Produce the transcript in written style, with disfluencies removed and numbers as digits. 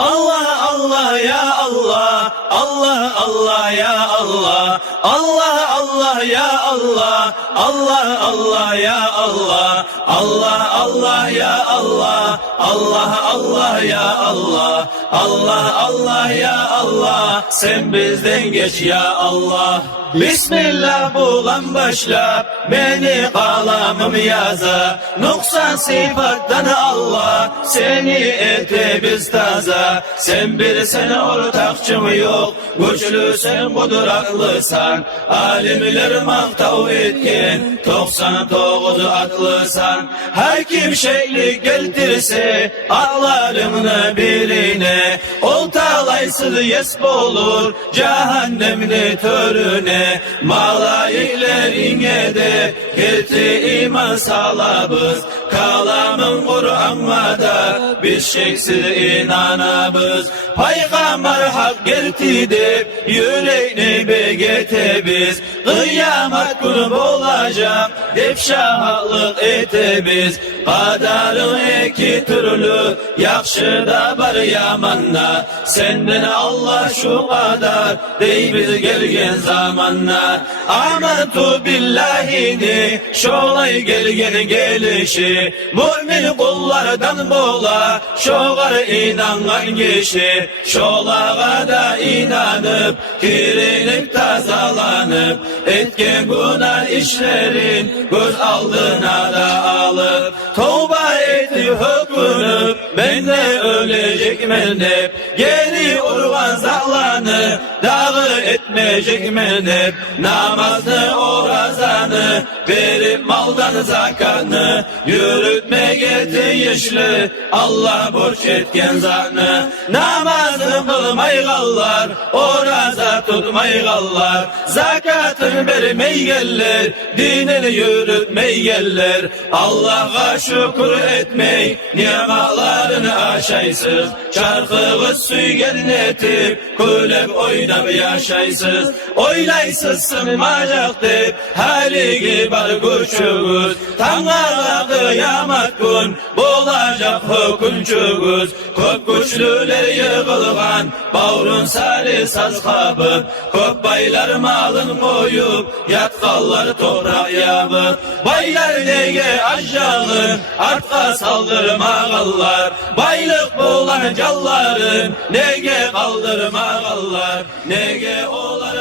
Allah Allah ya Allah, Allah Allah ya Allah, Allah Allah ya Allah, Allah Allah ya Allah, Allah Allah ya Allah, Allah Allah ya Allah, Allah Allah ya Allah, sen bizden geç ya Allah. Bismillah bulan başla, beni kalamım yaza, noksan sıfattan Allah, seni ete biz taza. Sen bir sen ortakçım yok, güçlü sen kuduraklıysan, alimler maqtav etken, 99 aklısan. Her kim şeylik geltirse, ağlarını birine, oltalaysız yes olur, cehennemli törüne. Malayiklerine de getir iman salabız, kalamın Kur'an'a da biz şeksiz inanabız. Peygamber hak gertidip yüreğini begete biz, kıyamet günü olacak dep şahlık ete biz. Kadarın iki türlü, yakşı da var yamanna, senden Allah şu kadar dey biz gelgen zamanna. Amantu billahini şolay gelgen gelişi, mümin kullardan bola şoğar inanan kişi. Şolağa da inanıp kirinip tazalanıp, etken günah işlerin göz aldığına da alıp, tövbe etti hükmünü ben de ölecek menep, geri urvan zahlanı dağı etmeyecek menep. Namazını orazanı verip maldan zakanı, yürütme getiyişli Allah borç etken zanı. Namazını kılmay gallar, oraza tutmay gallar, zakatını vermey geller, dinini yürütmey geller. Allah'a şükür etmey, nimetlerini aşaysız, çarkıvız süygen etip kulep oynap yaşaysız. Oylaysız sınmayacak deyip haligi bar güçügüz, Tanrı'na kıyamet gün bulacak hükümçügüz. Köp güçlüler yığılgan bağrın sari saz kabıp, köp baylar malın koyup yatkallar toprak yapıp. Baylar neye aşağı artka saldırmağallar, baylık bulan calların nege kaldırmağallar, nege olar